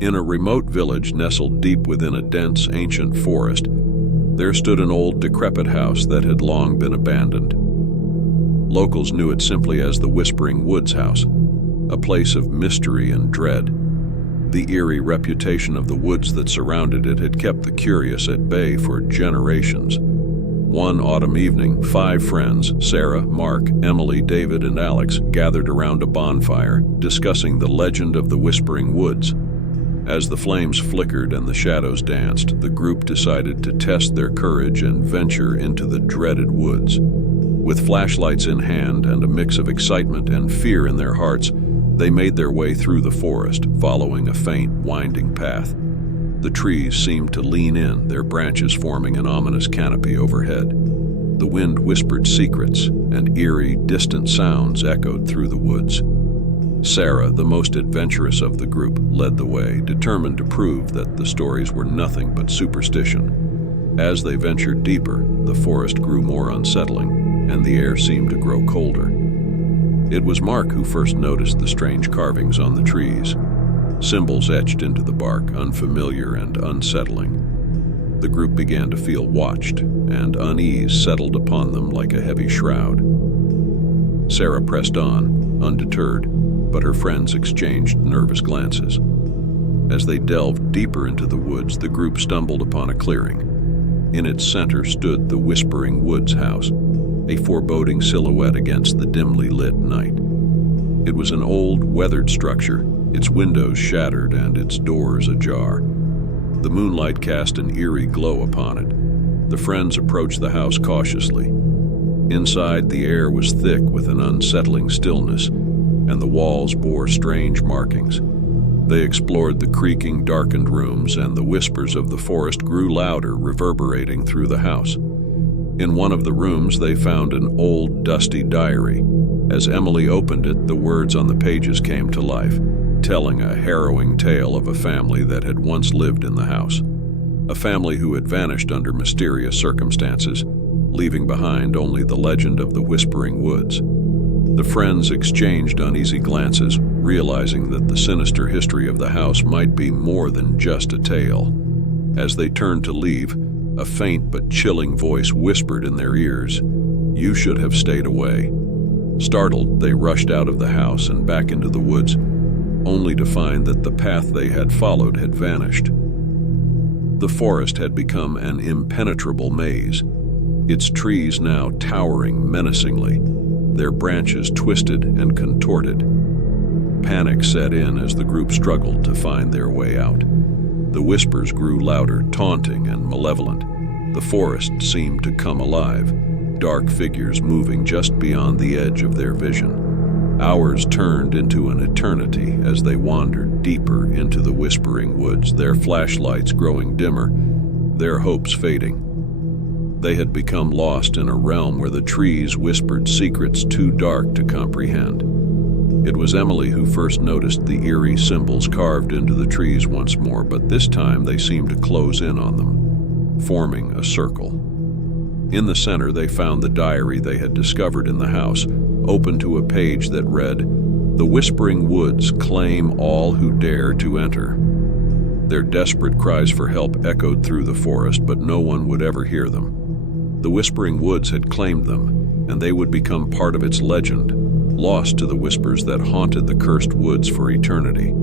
In a remote village nestled deep within a dense, ancient forest, there stood an old, decrepit house that had long been abandoned. Locals knew it simply as the Whispering Woods House, a place of mystery and dread. The eerie reputation of the woods that surrounded it had kept the curious at bay for generations. One autumn evening, 5 friends, Sarah, Mark, Emily, David, and Alex, gathered around a bonfire, discussing the legend of the Whispering Woods. As the flames flickered and the shadows danced, the group decided to test their courage and venture into the dreaded woods. With flashlights in hand and a mix of excitement and fear in their hearts, they made their way through the forest, following a faint, winding path. The trees seemed to lean in, their branches forming an ominous canopy overhead. The wind whispered secrets, and eerie, distant sounds echoed through the woods. Sarah, the most adventurous of the group, led the way, determined to prove that the stories were nothing but superstition. As they ventured deeper, the forest grew more unsettling, and the air seemed to grow colder. It was Mark who first noticed the strange carvings on the trees, symbols etched into the bark, unfamiliar and unsettling. The group began to feel watched, and unease settled upon them like a heavy shroud. Sarah pressed on, undeterred, but her friends exchanged nervous glances. As they delved deeper into the woods, the group stumbled upon a clearing. In its center stood the Whispering Woods House, a foreboding silhouette against the dimly lit night. It was an old, weathered structure, its windows shattered and its doors ajar. The moonlight cast an eerie glow upon it. The friends approached the house cautiously. Inside, the air was thick with an unsettling stillness, and the walls bore strange markings. They explored the creaking, darkened rooms, and the whispers of the forest grew louder, reverberating through the house. In one of the rooms, they found an old, dusty diary. As Emily opened it, the words on the pages came to life, telling a harrowing tale of a family that had once lived in the house. A family who had vanished under mysterious circumstances, leaving behind only the legend of the Whispering Woods. The friends exchanged uneasy glances, realizing that the sinister history of the house might be more than just a tale. As they turned to leave, a faint but chilling voice whispered in their ears, "You should have stayed away." Startled, they rushed out of the house and back into the woods, only to find that the path they had followed had vanished. The forest had become an impenetrable maze, its trees now towering menacingly, their branches twisted and contorted. Panic set in as the group struggled to find their way out. The whispers grew louder, taunting and malevolent. The forest seemed to come alive, dark figures moving just beyond the edge of their vision. Hours turned into an eternity as they wandered deeper into the Whispering Woods, their flashlights growing dimmer, their hopes fading. They had become lost in a realm where the trees whispered secrets too dark to comprehend. It was Emily who first noticed the eerie symbols carved into the trees once more, but this time they seemed to close in on them, forming a circle. In the center, they found the diary they had discovered in the house, open to a page that read, "The Whispering Woods claim all who dare to enter." Their desperate cries for help echoed through the forest, but no one would ever hear them. The Whispering Woods had claimed them, and they would become part of its legend, lost to the whispers that haunted the cursed woods for eternity.